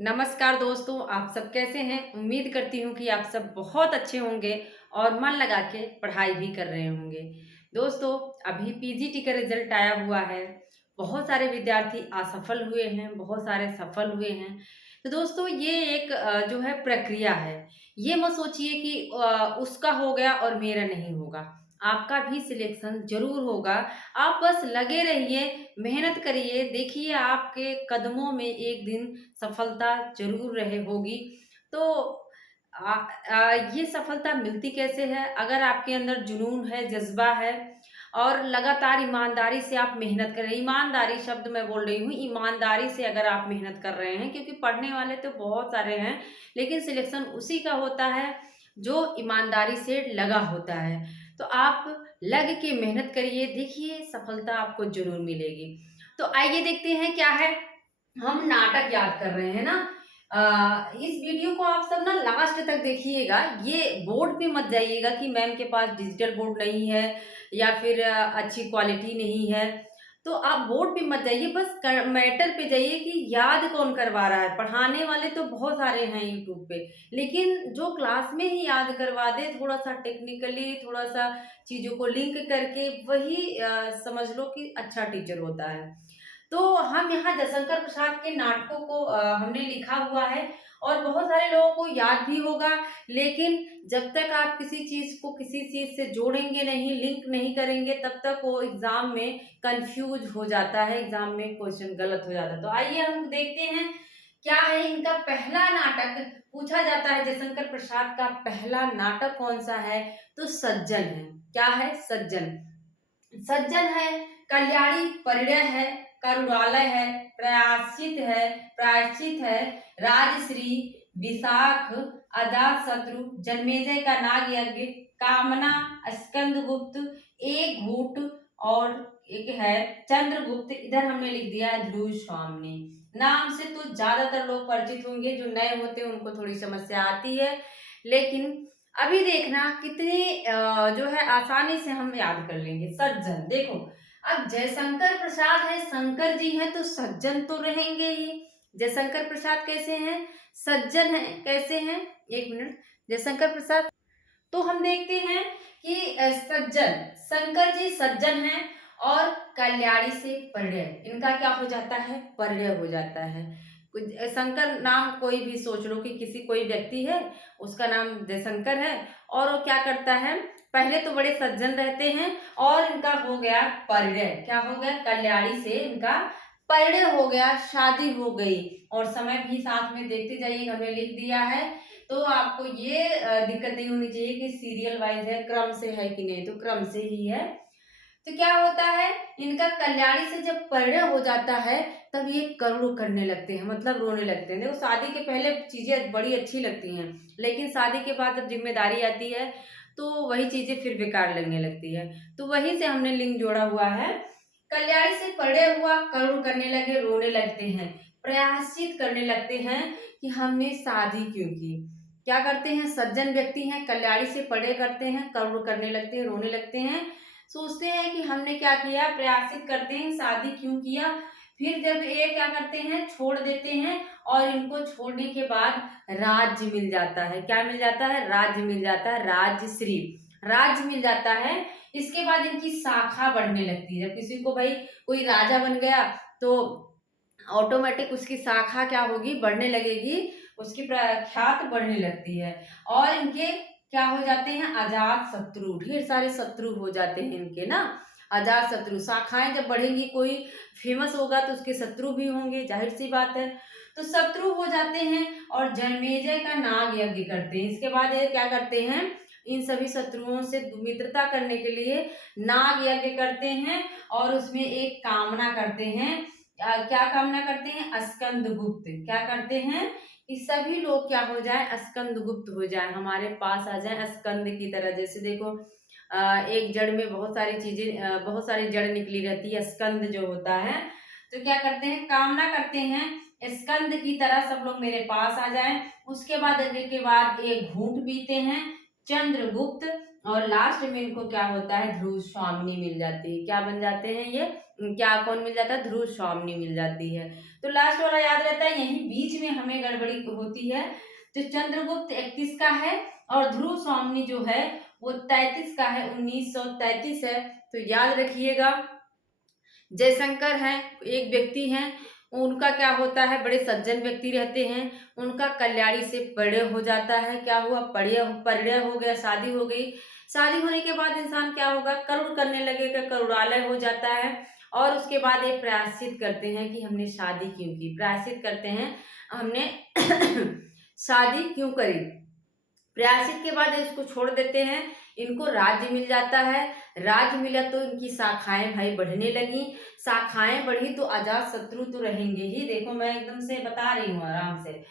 नमस्कार दोस्तों, आप सब कैसे हैं? उम्मीद करती हूँ कि आप सब बहुत अच्छे होंगे और मन लगा के पढ़ाई भी कर रहे होंगे। दोस्तों, अभी पीजीटी का रिजल्ट आया हुआ है। बहुत सारे विद्यार्थी असफल हुए हैं, बहुत सारे सफल हुए हैं। तो दोस्तों, ये एक जो है प्रक्रिया है। ये मत सोचिए कि उसका हो गया और मेरा नहीं होगा। आपका भी सिलेक्शन ज़रूर होगा। आप बस लगे रहिए, मेहनत करिए, देखिए आपके कदमों में एक दिन सफलता ज़रूर रहे होगी। तो ये सफलता मिलती कैसे है? अगर आपके अंदर जुनून है, जज़्बा है और लगातार ईमानदारी से आप मेहनत कर रहे हैं। ईमानदारी शब्द मैं बोल रही हूँ, ईमानदारी से अगर आप मेहनत कर रहे हैं, क्योंकि पढ़ने वाले तो बहुत सारे हैं, लेकिन सिलेक्शन उसी का होता है जो ईमानदारी से लगा होता है। तो आप लग के मेहनत करिए, देखिए सफलता आपको ज़रूर मिलेगी। तो आइए देखते हैं क्या है। हम नाटक याद कर रहे हैं ना। इस वीडियो को आप सब ना लास्ट तक देखिएगा। ये बोर्ड पे मत जाइएगा कि मैम के पास डिजिटल बोर्ड नहीं है या फिर अच्छी क्वालिटी नहीं है। तो आप बोर्ड पे मत जाइए, बस मैटर पे जाइए कि याद कौन करवा रहा है। पढ़ाने वाले तो बहुत सारे हैं यूट्यूब पे, लेकिन जो क्लास में ही याद करवा दे, थोड़ा सा टेक्निकली, थोड़ा सा चीज़ों को लिंक करके, वही समझ लो कि अच्छा टीचर होता है। तो हम यहाँ जयशंकर प्रसाद के नाटकों को हमने लिखा हुआ है और बहुत सारे लोगों को याद भी होगा, लेकिन जब तक आप किसी चीज़ को किसी चीज़ से जोड़ेंगे नहीं, लिंक नहीं करेंगे, तब तक वो एग्ज़ाम में कन्फ्यूज़ हो जाता है, एग्ज़ाम में क्वेश्चन गलत हो जाता है। तो आइए हम देखते हैं, क्या है इनका पहला नाटक। पूछा जाता है जयशंकर प्रसाद का पहला नाटक कौन-सा है? तो सज्जन है। क्या है? सज्जन। सज्जन है, कल्याणी परिणय है, करुणालय है, प्रायश्चित है, राजश्री, विशाख, अजातशत्रु, जन्मेजय का नाग यज्ञ, कामना, स्कंदगुप्त, एक घूट और एक है चंद्रगुप्त। इधर हमने लिख दिया है ध्रुव स्वामी। नाम से तो ज्यादातर लोग परिचित होंगे, जो नए होते हैं उनको थोड़ी समस्या आती है, लेकिन अभी देखना कितनी जो है आसानी से हम याद कर लेंगे। सज्जन देखो, अब जयशंकर प्रसाद है, शंकर जी हैं, तो सज्जन तो रहेंगे ही। जयशंकर प्रसाद कैसे हैं? सज्जन है। कैसे हैं? एक मिनट। जयशंकर प्रसाद, तो हम देखते हैं कि सज्जन, शंकर जी सज्जन हैं और कल्याणी से परिणय, इनका क्या हो जाता है? परिणय हो जाता है। शंकर नाम कोई भी सोच लो कि किसी कोई व्यक्ति है, उसका नाम जयशंकर है और वो क्या करता है, पहले तो बड़े सज्जन रहते हैं और इनका हो गया परिणय। क्या हो गया? कल्याणी से इनका परिणय हो गया, शादी हो गई। और समय भी साथ में देखते जाइए, हमने लिख दिया है। तो आपको ये दिक्कत नहीं होनी चाहिए कि सीरियल वाइज है, क्रम से है कि नहीं, तो क्रम से ही है। तो क्या होता है, इनका कल्याणी से जब परिणय हो जाता है, तब ये करुण करने लगते हैं, मतलब रोने लगते हैं। देखो, शादी के पहले चीजें बड़ी अच्छी लगती हैं, लेकिन शादी के बाद जब जिम्मेदारी आती है तो वही चीजें फिर बेकार लगने लगती है। तो वहीं से हमने लिंक जोड़ा हुआ है। कल्याणी से परिणय हुआ, करुण करने लगे, रोने लगते हैं, प्रायश्चित करने लगते हैं कि हमने शादी क्यों की। क्या करते हैं? सज्जन व्यक्ति हैं, कल्याणी से परिणय करते हैं, करुण करने लगते हैं, रोने लगते हैं, सोचते हैं कि हमने क्या किया, प्रयासित करते हैं शादी क्यों किया। फिर जब ये क्या करते हैं, छोड़ देते हैं, और इनको छोड़ने के बाद राज्य मिल जाता है। क्या मिल जाता है? राज्य मिल जाता है, राजश्री, राज्य मिल जाता है। इसके बाद इनकी शाखा बढ़ने लगती है। जब किसी को भाई कोई राजा बन गया, तो ऑटोमेटिक उसकी शाखा क्या होगी? बढ़ने लगेगी, उसकी प्रख्यात बढ़ने लगती है। और इनके क्या हो जाते हैं? अजात शत्रु, ढेर सारे शत्रु हो जाते हैं इनके ना। अजात शत्रु, शाखाएं जब बढ़ेंगी, कोई फेमस होगा तो उसके शत्रु भी होंगे, जाहिर सी बात है। तो शत्रु हो जाते हैं और जन्मेजय का नाग यज्ञ करते हैं। इसके बाद ये क्या करते हैं, इन सभी शत्रुओं से मित्रता करने के लिए नाग यज्ञ करते हैं और उसमें एक कामना करते हैं। क्या कामना करते हैं? स्कंदगुप्त। क्या करते हैं कि सभी लोग क्या हो जाए? स्कंदगुप्त हो जाए, हमारे पास आ जाए स्कंद की तरह। जैसे देखो, एक जड़ में बहुत सारी चीजें, बहुत सारी जड़ निकली रहती है, स्कंद जो होता है। तो क्या करते हैं? कामना करते हैं स्कंद की तरह सब लोग मेरे पास आ जाएं। उसके बाद यज्ञ के बाद एक घूंट पीते हैं, चंद्रगुप्त, और लास्ट में इनको क्या होता है? ध्रुव स्वामिनी मिल जाती है। क्या बन जाते हैं ये? क्या कौन मिल जाता है, ध्रुव स्वामिनी मिल जाती है। तो लास्ट वाला याद रहता है, यही बीच में हमें गड़बड़ी होती है। तो चंद्रगुप्त 31 का है और ध्रुव स्वामिनी जो है वो 33 का है, 1933 है। तो याद रखिएगा। जयशंकर हैं, एक व्यक्ति हैं, उनका क्या होता है, बड़े सज्जन व्यक्ति रहते हैं, उनका कल्याणी से परिणय हो जाता है। क्या हुआ, परिणय हो गया, शादी हो गई। शादी होने के बाद इंसान क्या होगा, करुण करने लगेगा, करुणालय हो जाता है। और उसके बाद एक प्रायश्चित करते हैं कि हमने शादी क्यों की, प्रायश्चित करते हैं हमने शादी क्यों करी। प्रयासित के बाद इसको छोड़ देते हैं, इनको राज्य मिल जाता है। राज्य मिला तो इनकी शाखाएं भाई बढ़ने लगी, शाखाएं बढ़ी तो अजात शत्रु तो रहेंगे ही। देखो मैं एकदम से बता रही हूँ आराम से।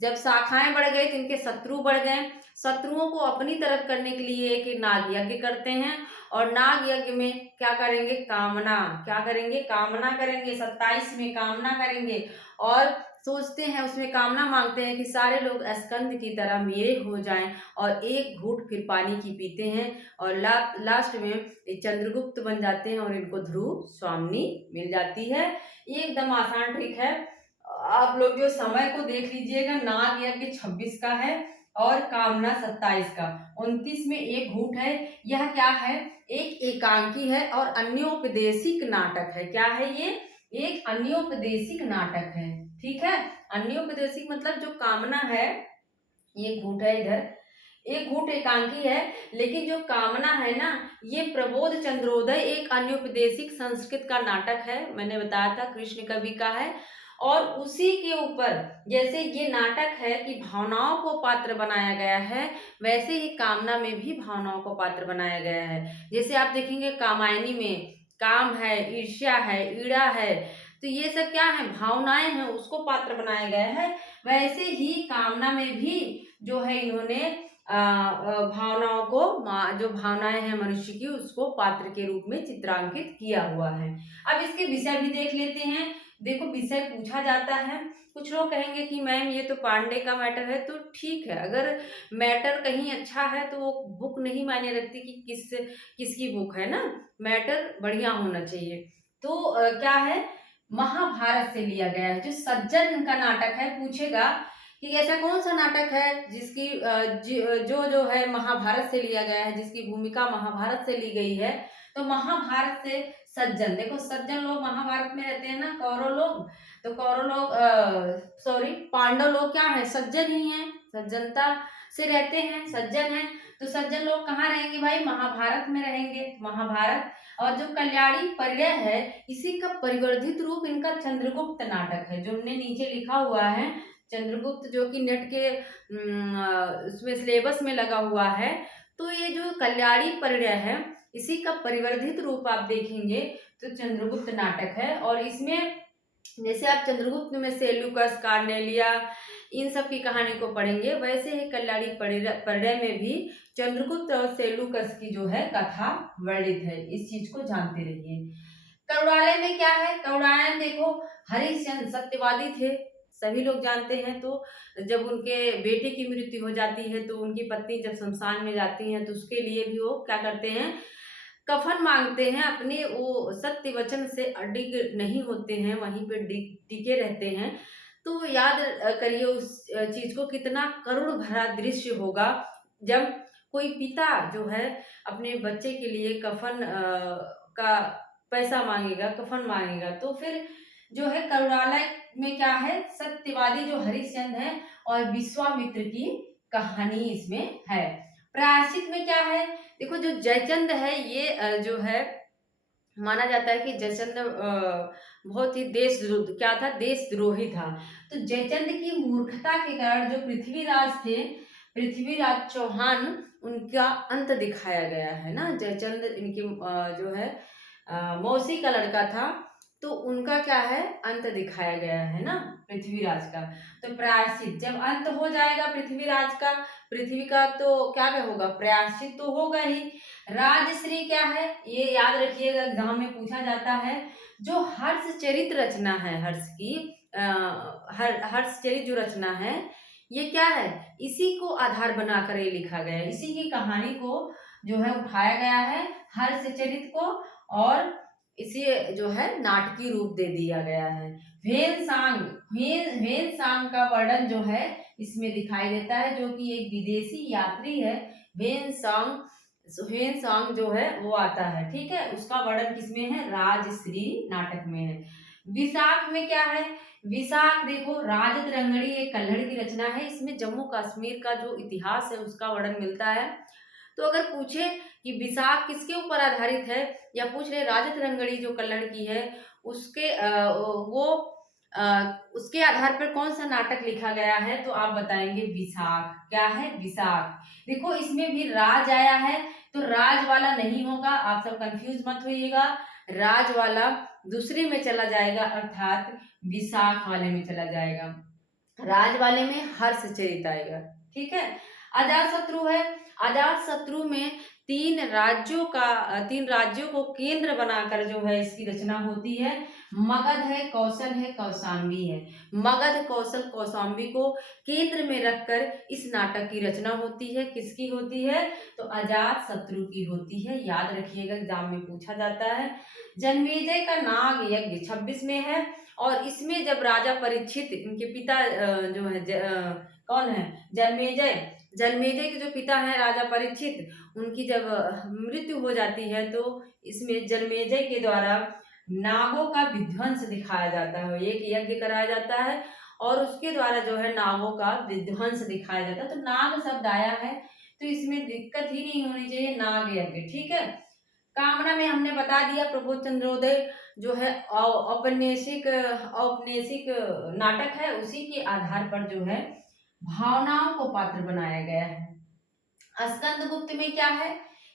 जब शाखाएं बढ़ गई तो इनके शत्रु बढ़ गए। शत्रुओं को अपनी तरफ करने के लिए एक नाग यज्ञ करते हैं, और नाग यज्ञ में क्या करेंगे, कामना, क्या करेंगे, कामना करेंगे, 27 में कामना करेंगे। और सोचते हैं, उसमें कामना मांगते हैं कि सारे लोग स्कंद की तरह मेरे हो जाएं, और एक घूंट फिर पानी की पीते हैं, और लास्ट में ये चंद्रगुप्त बन जाते हैं और इनको ध्रुव स्वामिनी मिल जाती है। ये एकदम आसान ट्रिक है। आप लोग जो समय को देख लीजिएगा, नाग यज्ञ 26 का है और कामना 27 का, 29 में एक घूट है। यह क्या है, एक एकांकी है और अन्योपदेशिक नाटक है। क्या है ये, एक अन्योपदेशिक नाटक है। ठीक है, अन्योपदेशिक मतलब जो कामना है, ये घूट है इधर, एक घूट एकांकी है, लेकिन जो कामना है ना, ये प्रबोध चंद्रोदय एक अन्योपदेशिक संस्कृत का नाटक है। मैंने बताया था कृष्ण कवि का है। और उसी के ऊपर जैसे ये नाटक है कि भावनाओं को पात्र बनाया गया है, वैसे ही कामना में भी भावनाओं को पात्र बनाया गया है। जैसे आप देखेंगे कामायनी में काम है, ईर्ष्या है, ईड़ा है, तो ये सब क्या है, भावनाएं हैं, उसको पात्र बनाया गया है। वैसे ही कामना में भी जो है इन्होंने भावनाओं को, जो भावनाएं हैं मनुष्य की, उसको पात्र के रूप में चित्रांकित किया हुआ है। अब इसके विषय भी देख लेते हैं। देखो विषय पूछा जाता है, कुछ लोग कहेंगे कि मैम ये तो पांडे का मैटर है, तो ठीक है, अगर मैटर कहीं अच्छा है तो वो बुक नहीं मायने रखती कि किसकी बुक है ना, मैटर बढ़िया होना चाहिए। तो क्या है, महाभारत से लिया गया है। जो सज्जन का नाटक है, पूछेगा कि ऐसा कौन सा नाटक है जिसकी जो है महाभारत से लिया गया है, जिसकी भूमिका महाभारत से ली गई है। तो महाभारत से सज्जन, देखो सज्जन लोग महाभारत में रहते हैं ना, कौरव लोग, तो कौरव लोग सॉरी पांडव लोग क्या है, सज्जन ही हैं, सज्जनता से रहते हैं, सज्जन हैं। तो सज्जन लोग कहाँ रहेंगे भाई, महाभारत में रहेंगे, महाभारत। और जो कल्याणी परिणय है, इसी का परिवर्धित रूप इनका चंद्रगुप्त नाटक है, जो हमने नीचे लिखा हुआ है चंद्रगुप्त, जो कि नेट के उसमें सिलेबस में लगा हुआ है। तो ये जो कल्याणी परिणय है, इसी का परिवर्धित रूप आप देखेंगे तो चंद्रगुप्त नाटक है। और इसमें जैसे आप चंद्रगुप्त में सेल्यूकस, कार्नेलिया, इन सब की कहानी को पढ़ेंगे, वैसे ही कल्याणी परिणय में भी चंद्रगुप्त और सेल्यूकस की जो है कथा वर्णित है। इस चीज को जानते रहिए। करुणालय में क्या है, करुणालय में देखो हरिश्चंद्र सत्यवादी थे, सभी लोग जानते हैं। तो जब उनके बेटे की मृत्यु हो जाती है, तो उनकी पत्नी जब शमशान में जाती हैं, तो उसके लिए भी वो क्या करते हैं, कफन मांगते हैं। अपने वो सत्य वचन से अडिग नहीं होते हैं, वहीं पे टिके रहते हैं। तो याद करिए उस चीज को, कितना करुण भरा दृश्य होगा जब कोई पिता जो है अपने बच्चे के लिए कफन का पैसा मांगेगा, कफन मांगेगा। तो फिर जो है करुणालय में क्या है, सत्यवादी जो हरिश्चंद्र है और विश्वामित्र की कहानी इसमें है। प्रायश्चित में क्या है, देखो जो जयचंद है, ये जो है माना जाता है कि जयचंद बहुत ही क्या था, देशद्रोही था। तो जयचंद की मूर्खता के कारण जो पृथ्वीराज थे, पृथ्वीराज चौहान, उनका अंत दिखाया गया है ना। जयचंद इनकी जो है मौसी का लड़का था, तो उनका क्या है, अंत दिखाया गया है ना पृथ्वीराज का। तो प्रायश्चित जब अंत हो जाएगा पृथ्वीराज का, पृथ्वी का, तो क्या क्या होगा, प्रायश्चित तो होगा ही। राजश्री क्या है, ये याद रखिएगा, एग्जाम में पूछा जाता है। जो हर्ष चरित रचना है, हर्ष की हर्ष चरित जो रचना है, ये क्या है, इसी को आधार बनाकर ये लिखा गया है, इसी की कहानी को जो है उठाया गया है, हर्ष चरित को। और इसे जो है नाटकीय रूप दे दिया गया है। ह्वेनसांग का वर्णन जो है इसमें दिखाई देता है, जो कि एक विदेशी यात्री है। ह्वेनसांग जो है वो आता है, ठीक है। उसका वर्णन किसमें है? राजश्री नाटक में है। विशाख में क्या है? विशाख देखो, राजत रंगड़ी एक कल्हड़ की रचना है। इसमें जम्मू कश्मीर का जो इतिहास है उसका वर्णन मिलता है। तो अगर पूछे कि विशाख किसके ऊपर आधारित है, या पूछ रहे राजत रंगड़ी जो कल्हड़ की है उसके उसके आधार पर कौन सा नाटक लिखा गया है, तो आप बताएंगे विशाख। क्या है? विशाख। देखो इसमें भी राज आया है, तो राज वाला नहीं होगा, आप सब कंफ्यूज मत होइएगा। राज वाला दूसरे में चला जाएगा, अर्थात विशाख वाले में चला जाएगा। राज वाले में हर्षचरित आएगा, ठीक है। अजातशत्रु है। अजातशत्रु में तीन राज्यों को केंद्र बनाकर जो है इसकी रचना होती है। मगध है, कौशल है, कौशाम्बी है। मगध, कौशल, कौशाम्बी को केंद्र में रखकर इस नाटक की रचना होती है। किसकी होती है? तो अजातशत्रु की होती है। याद रखिएगा, एग्जाम में पूछा जाता है। जन्मेजय का नाग यज्ञ 26 में है, और इसमें जब राजा परीक्षित, इनके पिता जो है कौन है? जन्मेजय। जन्मेजय के जो पिता हैं राजा परीक्षित, उनकी जब मृत्यु हो जाती है, तो इसमें जन्मेजय के द्वारा नागों का विध्वंस दिखाया जाता है। एक यज्ञ कराया जाता है और उसके द्वारा जो है नागों का विध्वंस दिखाया जाता है। तो नाग शब्द आया है, तो इसमें दिक्कत ही नहीं होनी चाहिए, नाग यज्ञ, ठीक है। कामना में हमने बता दिया, प्रबोध चंद्रोदय जो है औपनिवेशिक नाटक है, उसी के आधार पर जो है भावनाओं को पात्र बनाया गया है। स्कंदगुप्त में क्या है?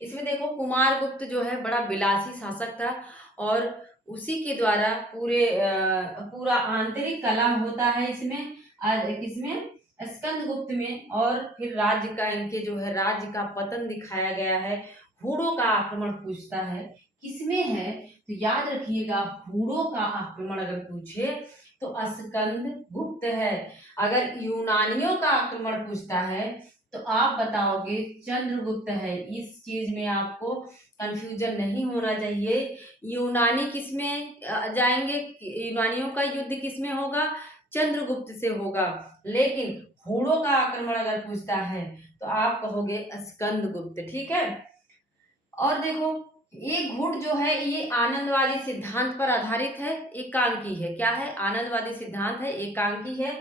इसमें देखो कुमारगुप्त जो है बड़ा विलासी शासक था, और उसी के द्वारा पूरा आंतरिक कला होता है इसमें, किसमें? स्कंदगुप्त में। और फिर राज्य का, इनके जो है राज्य का पतन दिखाया गया है। हूणों का आक्रमण पूछता है, किसमें है? तो याद रखिएगा, हूणों का आक्रमण अगर पूछे तो स्कंदगुप्त है। अगर यूनानियों का आक्रमण पूछता है तो आप बताओगे चंद्रगुप्त है। इस चीज में आपको कंफ्यूजन नहीं होना चाहिए। यूनानी किसमें जाएंगे? यूनानियों का युद्ध किसमें होगा? चंद्रगुप्त से होगा। लेकिन हूणों का आक्रमण अगर पूछता है तो आप कहोगे स्कंदगुप्त, ठीक है। और देखो, ये घुट जो है ये आनंदवादी सिद्धांत पर आधारित है, एकांकी है। क्या है? आनंदवादी सिद्धांत है, एकांकी है।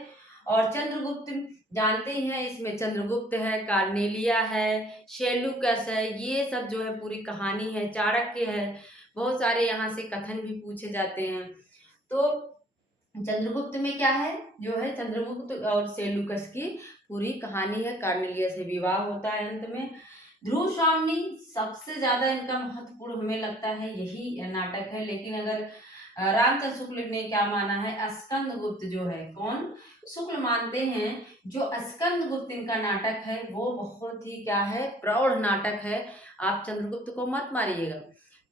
और चंद्रगुप्त जानते ही हैं, इसमें चंद्रगुप्त है, कार्नेलिया है, शेल्यूकस है, ये सब जो है पूरी कहानी है। चाणक्य है, बहुत सारे यहाँ से कथन भी पूछे जाते हैं। तो चंद्रगुप्त में क्या है? जो है चंद्रगुप्त और सेल्यूकस की पूरी कहानी है। कार्नेलिया से विवाह होता है अंत में। ध्रुव स्वामी सबसे ज्यादा इनका महत्वपूर्ण हमें लगता है यही नाटक है। लेकिन अगर रामचंद्र शुक्ल ने क्या माना है? स्कंदगुप्त जो है, कौन? शुक्ल मानते हैं जो स्कंदगुप्त इनका नाटक है वो बहुत ही क्या है? प्रौढ़ नाटक है। आप चंद्रगुप्त को मत मारिएगा।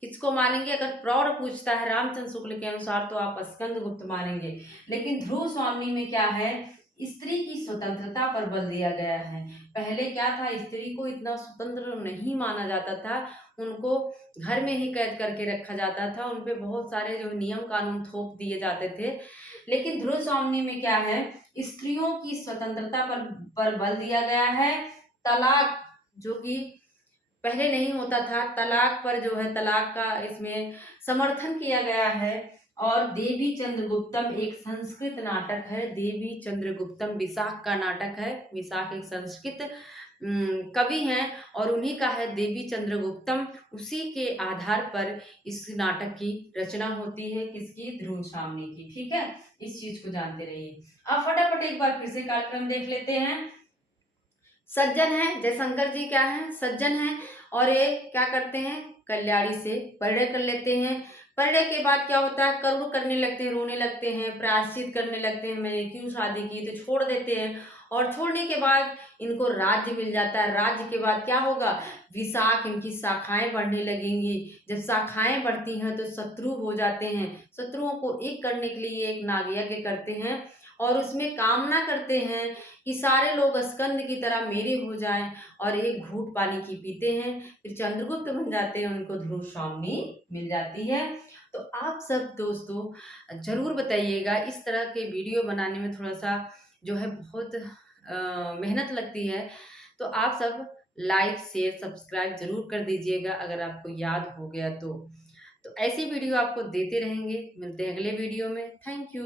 किसको मानेंगे? अगर प्रौढ़ पूछता है रामचंद्र शुक्ल के अनुसार तो आप स्कंदगुप्त मानेंगे। लेकिन ध्रुव स्वामी में क्या है? स्त्री की स्वतंत्रता पर बल दिया गया है। पहले क्या था? स्त्री को इतना स्वतंत्र नहीं माना जाता था, उनको घर में ही कैद करके रखा जाता था, उन पे बहुत सारे जो नियम कानून थोप दिए जाते थे। लेकिन ध्रुव स्वामी में क्या है? स्त्रियों की स्वतंत्रता पर बल दिया गया है। तलाक जो कि पहले नहीं होता था, तलाक पर जो है, तलाक का इसमें समर्थन किया गया है। और देवी चंद्रगुप्तम एक संस्कृत नाटक है। देवी चंद्रगुप्तम विशाख का नाटक है। विशाख एक संस्कृत कवि हैं और उन्हीं का है देवी चंद्रगुप्तम। उसी के आधार पर इस नाटक की रचना होती है। किसकी? ध्रुव स्वामी की, ठीक है। इस चीज को जानते रहिए। अब फटाफट एक बार फिर से कार्यक्रम देख लेते हैं। सज्जन है, जयशंकर जी क्या है? सज्जन है, और ये क्या करते हैं? कल्याणी से परिणय कर लेते हैं। परिणय के बाद क्या होता है? करुण करने लगते हैं, रोने लगते हैं, प्रायश्चित करने लगते हैं, मैंने क्यों शादी की, तो छोड़ देते हैं। और छोड़ने के बाद इनको राज्य मिल जाता है। राज्य के बाद क्या होगा? विशाख इनकी शाखाएं बढ़ने लगेंगी। जब शाखाएं बढ़ती हैं तो शत्रु हो जाते हैं। शत्रुओं को एक करने के लिए एक नागयज्ञ करते हैं और उसमें कामना करते हैं कि सारे लोग स्कंद की तरह मेरे हो जाएं, और एक घूंट पानी की पीते हैं। फिर चंद्रगुप्त बन जाते हैं, उनको ध्रुव स्वामी मिल जाती है। तो आप सब दोस्तों ज़रूर बताइएगा, इस तरह के वीडियो बनाने में थोड़ा-सा जो है बहुत मेहनत लगती है। तो आप सब लाइक, शेयर, सब्सक्राइब ज़रूर कर दीजिएगा अगर आपको याद हो गया तो। तो ऐसी वीडियो आपको देते रहेंगे। मिलते हैं अगले वीडियो में। Thank you.